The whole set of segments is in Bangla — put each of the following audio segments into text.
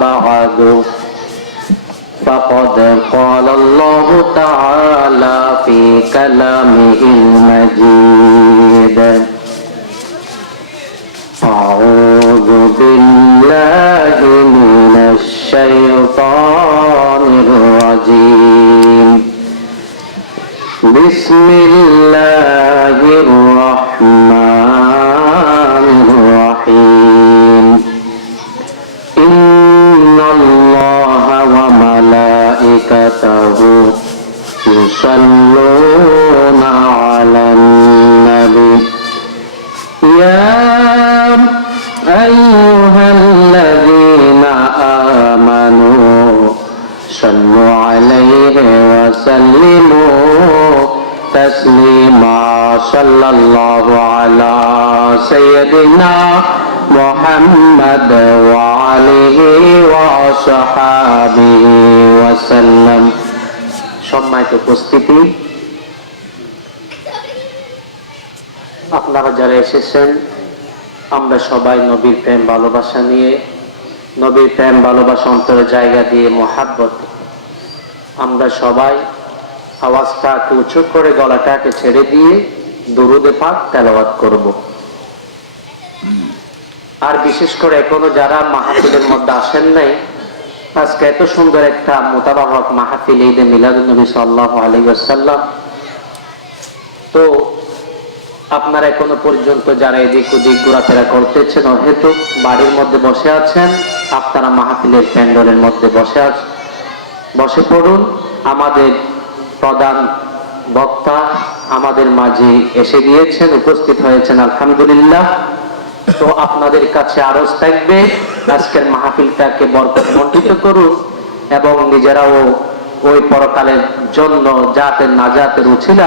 بعد فقد قال الله تعالى في كلامه المجيد أعوذ بالله من الشيطان الرجيم بسم الله الرحمن الرحيم إن الله وملائكته يصلون على النبي يا أيها الذين آمنوا صلوا عليه وسلموا تسليما صلى الله على سيدنا محمد وعليه وصحابه وسلم সম্মানিত উপস্থিতি, আপনারা যারা এসেছেন, আমরা সবাই নবীর প্রেম ভালোবাসা নিয়ে, নবীর প্রেম ভালোবাসা অন্তরে জায়গা দিয়ে মোহাব্বত, আমরা সবাই আওয়াজটাকে উঁচু করে গলাটাকে ছেড়ে দিয়ে দুরুদে পাক তেলাওয়াত করব। আর বিশেষ করে এখনো যারা মাহফিলের মধ্যে আসেন নাই, আজকে এত সুন্দর একটা মোতাবারক মাহফিল ঈদে মিলাদুন নবী সাল্লাল্লাহু আলাইহি ওয়াসাল্লাম, তো আপনারা এখনো পর্যন্ত যারা এদিক ওদিক ঘোরাফেরা করতেছেন অহেতু বাড়ির মধ্যে বসে আছেন, আপনারা মাহফিলের প্যান্ডেলের মধ্যে বসে পড়ুন। আমাদের প্রধান বক্তা আমাদের মাঝে এসে গিয়েছেন, উপস্থিত হয়েছেন, আলহামদুলিল্লাহ। তো আপনাদের কাছে আরজ থাকবে, আজকের মাহফিলটাকে বরকতমণ্ডিত করুন এবং নিজেরাও ওই পরকালের জন্য যাতে নাজাতের উছিলা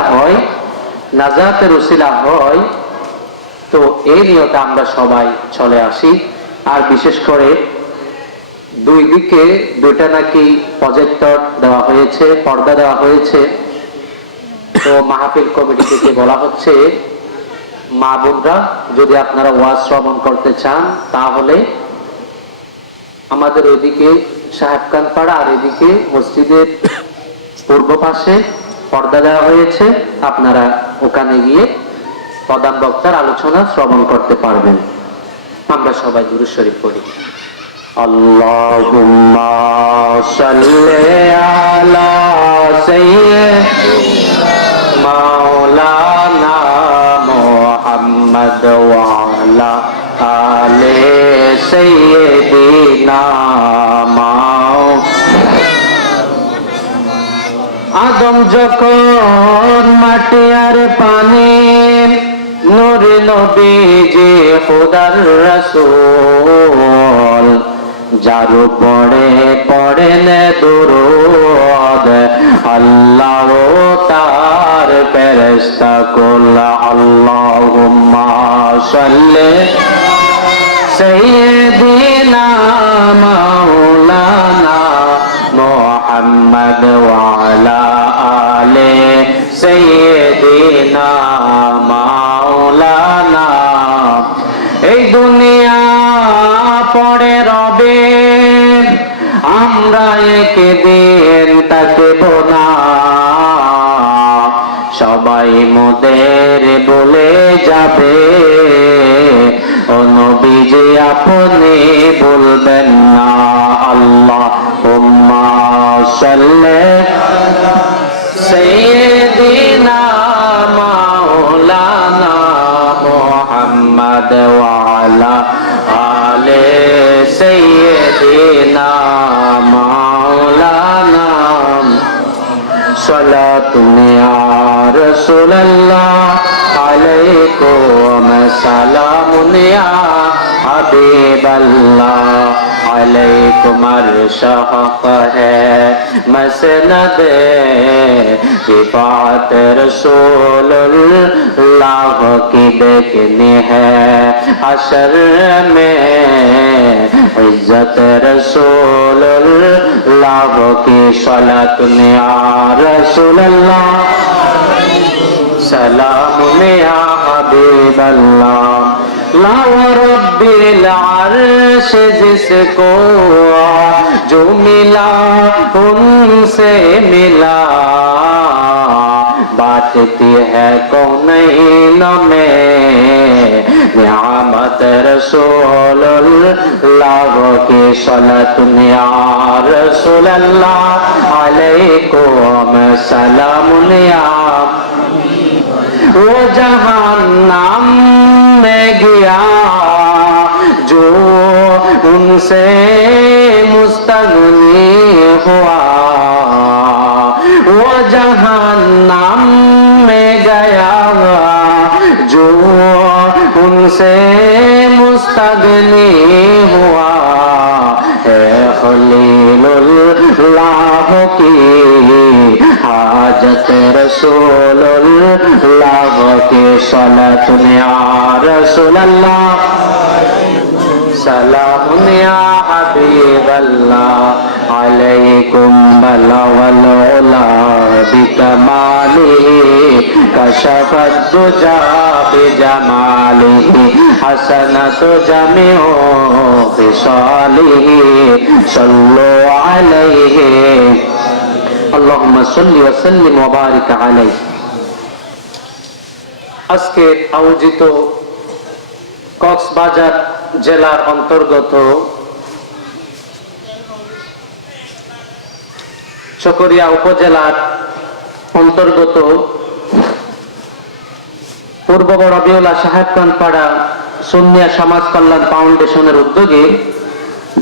হয়, তো এই নিয়তে আমরা সবাই চলে আসি। আর বিশেষ করে দুই দিকে দুইটা নাকি প্রজেক্টর দেওয়া হয়েছে, পর্দা দেওয়া হয়েছে। তো মাহফিল কমিটি থেকে বলা হচ্ছে, মা বোনরা যদি আপনারা ওয়াজ শ্রবণ করতে চান তাহলে আমাদের ওইদিকে সাহেবকান পাড়া আর এদিকে মসজিদের পূর্ব পাশে পর্দা দেওয়া হয়েছে, আপনারা ওখানে গিয়ে প্রধান বক্তার আলোচনা শ্রবণ করতে পারবেন। আমরা সবাই দুরূদ শরীফ পড়ি। আল্লাহুম্মা সাল্লি আলা সাইয়্যিদিনা মাওলানা মুহাম্মদ ওয়া আলা আলি সাইয়্যিদিনা আদম যখন মাটি আর পানি, নূরে নবীজি খোদার রাসূল, যার উপরে পড়েন দুরূদ আল্লাহ তার ফেরেশতা কুল। আল্লাহুম্মা সাল্লি সাইয়্যিদিনা মাওলানা মুহাম্মদ ওয়া আলা আলি সাইয়্যিদিনা মাওলানা। এই দুনিয়া পড়ে রবে, আমরা একদিন তাকিব না, সবাই মোদের বলে যাবে, ও নবীজি আপনি বলবেন না। আল্লাহুম্মা সাল্লি আলা সাইয়্যিদিনা মাওলানা মুহাম্মদ ওয়া আলা আলি সাইয়্যিদিনা মাওলানা। সালাতুন ইয়া রাসূলুল্লাহ আলাইকুম সালামুন ইয়া হাবিবাল্লাহ, अलैकुम अर्श हक है मसनद सिफात रसूलुल्लाह की देखनी है, हशर में इज्जत रसूलुल्लाह की सलात या रसूलल्लाह सलाम या हबीबल्लाह। ला रब्बिल अर्श जिसको उनसे मिला बाटती है कौनैन में नियामत रसूलुल्लाह की सलातुन या रसूलल्लाह अलैकुम सलामुन या वो जहन्नम में गया जो उनसे मुस्तगनी हुआ वो जहन्नम में गया जो उनसे मुस्तगनी हुआ खलीलुल्लाह की हाजत रसूलुल्लाह की सलातुन या रसूलल्लाह सलामुन या हबीबल्लाह अलैकुम बलवल उला बिकमालिही कशफत दुजा बिजमालिही हसनत जमीउ खिसालिही सल्लु अलैहि अल्लाहुम्मा सल्लि व सल्लिम व बारिक अलैहि। আজকে আয়োজিত কক্সবাজার জেলার অন্তর্গত চকরিয়া উপজেলার অন্তর্গত পূর্ব রবিউল্লাহ সাহেবগঞ্জ পাড়া সুন্নিয়া সমাজ কল্যাণ ফাউন্ডেশনের উদ্যোগে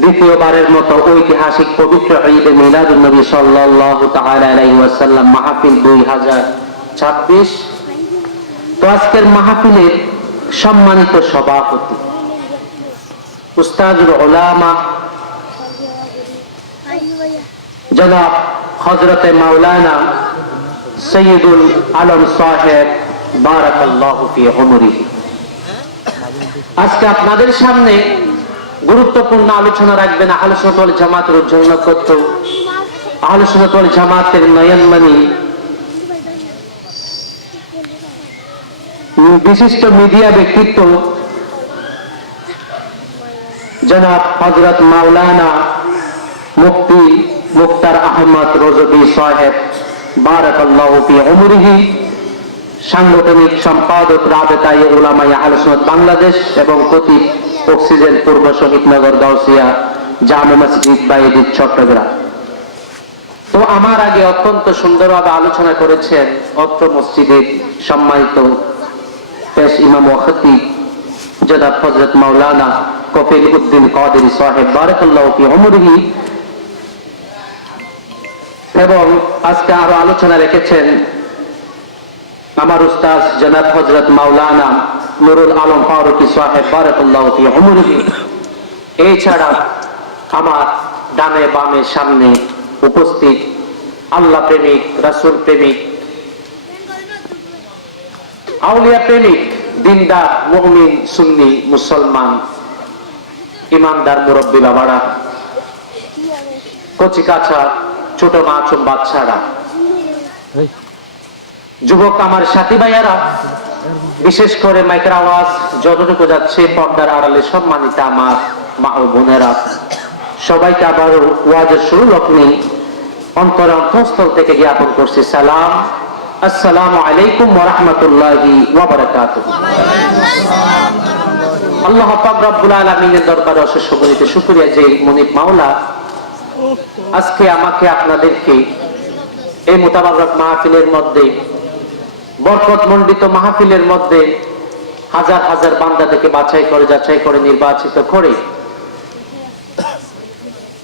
দ্বিতীয়বারের মতো ঐতিহাসিক পবিত্র ঈদ মিলাদুন নবী সাল্লাল্লাহু তাআলা আলাইহি ওয়াসাল্লাম মাহফিল 2026। তো আজকের মাহফিলের সম্মানিত সভাপতি উস্তাদুল উলামা জনাব হযরতে মাওলানা সৈয়দুল আলম সাহেব বারাকাল্লাহু ফি উমরিহি আজকে আপনাদের সামনে গুরুত্বপূর্ণ আলোচনা রাখবেন আহলে সুন্নাত ওয়াল জামাতের উজ্জ্বল নক্ষত্র আহলে সুন্নাত ওয়াল জামাতের নয়নমণি বিশিষ্ট মিডিয়া ব্যক্তিত্ব জনাব হযরত মাওলানা মুফতি মুখতার আহমদ রজবী সাহেব বারাকাল্লাহু ফি উমরিহি সাংগঠনিক সম্পাদক রাবেতায়ে উলামায়ে আহলে সুন্নাত বাংলাদেশ এবং খতিব অক্সিজেন পূর্ব শহীদনগর গাউসিয়া জামে মসজিদ বাইজিদ চট্টগ্রাম। তো আমার আগে অত্যন্ত সুন্দরভাবে আলোচনা করেছেন অত্র মসজিদের সম্মানিত পেশ ইমাম ও খতিব জনাব হযরত মাওলানা কফিল উদ্দিন কাদেরী সাহেব বারাকাল্লাহু ফি উমরিহি এবং আজকে আরো আলোচনা রেখেছেন আমার উস্তাদ জনাব হযরত মাওলানা নুরুল আলম ফারুকী সাহেব বারাকাল্লাহু ফি উমরিহি। এছাড়া আমার ডানে বামে সামনে উপস্থিত আল্লাহ প্রেমিক রাসূল প্রেমিক আউলিয়া প্রেমিক দিনদার মুমিন সুন্নি মুসলমান ইমানদার মুরব্বী বাবারা কচি কাছা ছোট মাছুম বাচ্চারা যুবক আমার সাথী ভাইয়ারা বিশেষ করে মাইকের আওয়াজ যতটুকু যাচ্ছে পর্দার আড়ালে সম্মানিত আমার মা ও বোনেরা সবাইকে আবারও ওয়াজের শুরু লগ্নে অন্তরস্থল থেকে জ্ঞাপন করছি সালাম আসসালামু আলাইকুম ওয়া রাহমাতুল্লাহি ওয়া বারাকাতুহু। আল্লাহ পাক রব্বুল আলামিনের দরবারে অশেষ শুকরিয়া যে মুনিব মাওলা আজকে আমাকে আপনাদেরকে এই মুতাবারক মাহফিলের মধ্যে বরকতমণ্ডিত মাহফিলের মধ্যে হাজার হাজার বান্দা থেকে বাছাই করে যাচাই করে নির্বাচিত করে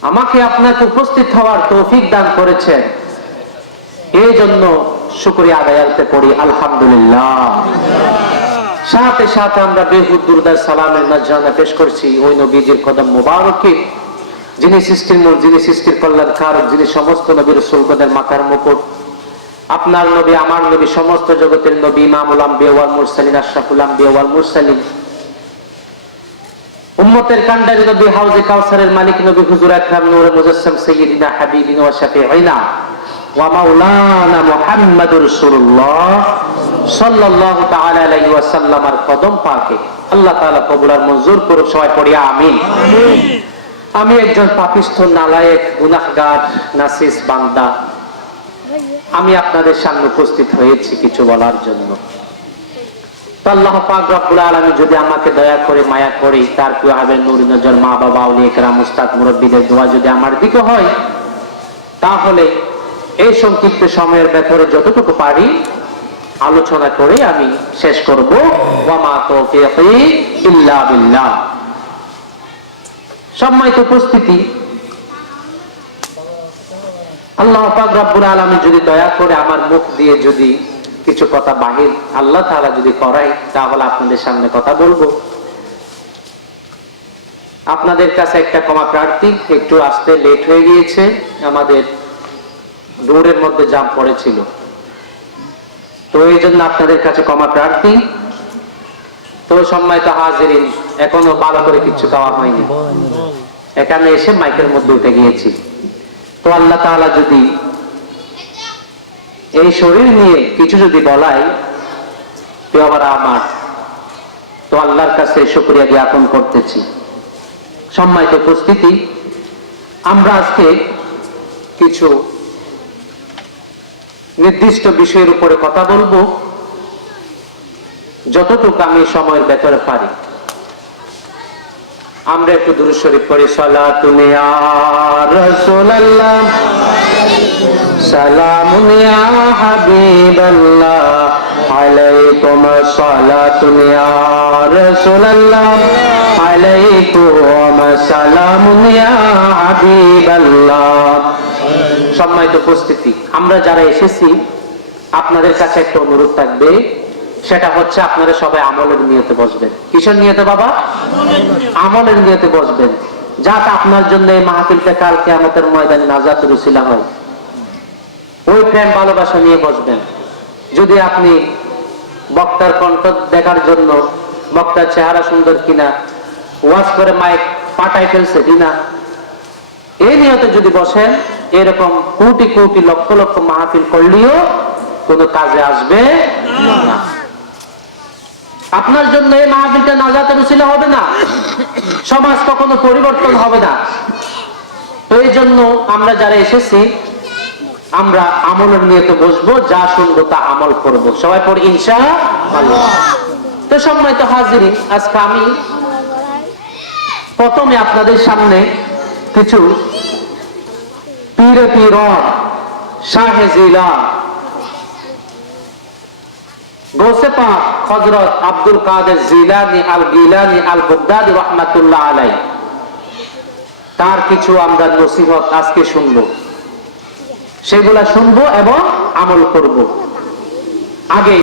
আমাকে আপনাকে উপস্থিত হওয়ার তৌফিক দান করেছেন, এই জন্য শুকরিয়া আদায় করতে পড়ি আলহামদুলিল্লাহ। সাথে সাথে আমরা বেহুদ দুরুদ সালামের নজরানা পেশ করছি ওই নবীজির কদম মুবারকে যিনি সৃষ্টির মূল, যিনি সৃষ্টির কল্যাণ কারক, যিনি সমস্ত নবী রাসূলগণের মাথার মুকুট, আপনার নবী আমার নবী সমস্ত জগতের নবী ইমামুল আম্বিয়া ওয়াল মুরসালিন আশরাফুল আম্বিয়া ওয়াল মুরসালিন উম্মতের কান্ডারি নবী হাউজে কাউসারের মালিক নবী হুজুর আকরাম নূরে মুজাসসাম সাইয়্যিদিনা হাবিবিনা ওয়া শাফিঈনা ওয়া মাওলানা মুহাম্মাদুর রাসূলুল্লাহ সাল্লাল্লাহু তাআলা আলাইহি ওয়াসাল্লামের কদম পাকে আল্লাহ তাআলা কবুল আর মঞ্জুর করুক। সবাই পড়ি আমিন। আমি একজন পাপিষ্ঠ নালায়েক গুনাহগার নাসিস বান্দা, আমি আপনাদের সামনে উপস্থিত হয়েছি কিছু বলার জন্য। তো আল্লাহ পাক রব্বুল আলামিন যদি আমাকে দয়া করে মায়া করে তার প্রিয় হাবিব নূর নজর মা বাবা আউলিয়া কেরাম উস্তাদ মুরব্বিদের দোয়া যদি আমার দিকে হয়, তাহলে এই সংক্ষিপ্ত সময়ের ভেতরে যতটুকু পারি আলোচনা করে আমি শেষ করব। ওয়া মা তাওফীকি ইল্লা বিল্লাহ। সম্মানিত উপস্থিতি, আল্লাহ পাক রব্বুল আলামিন যদি দয়া করে আমার মুখ দিয়ে যদি কিছু কথা বাহির আল্লাহ তাআলা যদি করায়, তাহলে আপনাদের সামনে কথা বলবো। আপনাদের কাছে একটা ক্ষমা প্রার্থী, একটু আসতে লেট হয়ে গিয়েছে, আমাদের দৌড়ের মধ্যে জাম পড়েছিল, তো এই জন্য আপনাদের কাছে ক্ষমা প্রার্থী। তো সম্মানিত হাজিরিন, এখনো ভালো করে কিছু খাওয়া হয়নি, এখানে এসে মাইকের মধ্যে উঠে গিয়েছি। তো আল্লাহ তাআলা যদি এই শরীর নিয়ে কিছু যদি বলাই, আবার আমার তো আল্লাহর কাছে শুকরিয়া জ্ঞাপন করতেছি। সম্মানিত উপস্থিতি, আমরা আজকে কিছু নির্দিষ্ট বিষয়ের উপরে কথা বলবো, যতটুকু আমি সময়ের ভেতরে পারি। আমরা একটু দুরূদ শরীফ পড়ি। সালাতুন ইয়া রাসূলুল্লাহ, সালামুন ইয়া হাবিবাল্লাহ, আলাইকুম সালাতুন ইয়া রাসূলুল্লাহ, আলাইকুম সালামুন ইয়া হাবিবাল্লাহ। সম্মানিত উপস্থিতি, আমরা যারা এসেছি আপনাদের কাছে একটা অনুরোধ থাকবে, সেটা হচ্ছে আপনারা সবাই আমলের নিয়তে বসবেন। কিসের নিয়তে বাবা? আমলের নিয়তে বসবেন, যাতে আপনার জন্য এই মাহফিলটা কাল কিয়ামতের ময়দানে নাজাতের উসিলা হয়। ওই প্রেম ভালোবাসা নিয়ে বসবেন। যদি আপনি বক্তার কণ্ঠ দেখার জন্য, বক্তার চেহারা সুন্দর কিনা, ওয়াজ করে মাইক পাটাই ফেলছে কিনা, এই নিয়তে যদি বসেন, এরকম কোটি কোটি লক্ষ লক্ষ মাহফিল করলেও কোনো কাজে আসবে না। আপনার জন্য এই মাহফিলটা নাজাতের উসিলা হবে না, সমাজ কখনো পরিবর্তন হবে না। তো এই জন্য আমরা যারা এসেছি, আমরা আমলের নিয়তে বসবো, যা শুনবো তা আমল করব। সবাই পড়ি ইনশাআল্লাহ। তো সম্মানিত হাজিরিন, আজকে আমি প্রথমে আপনাদের সামনে কিছু পীরে পীরন, শাহে জিলা, গৌসে পাক হযরত আব্দুল কাদের জিলানী আল গিলানী আল বাগদাদী রাহমাতুল্লাহ আলাইহি, তার কিছু আমরা নসিহত আজকে শুনবো, সেগুলা শুনবো এবং আমল করব। আগে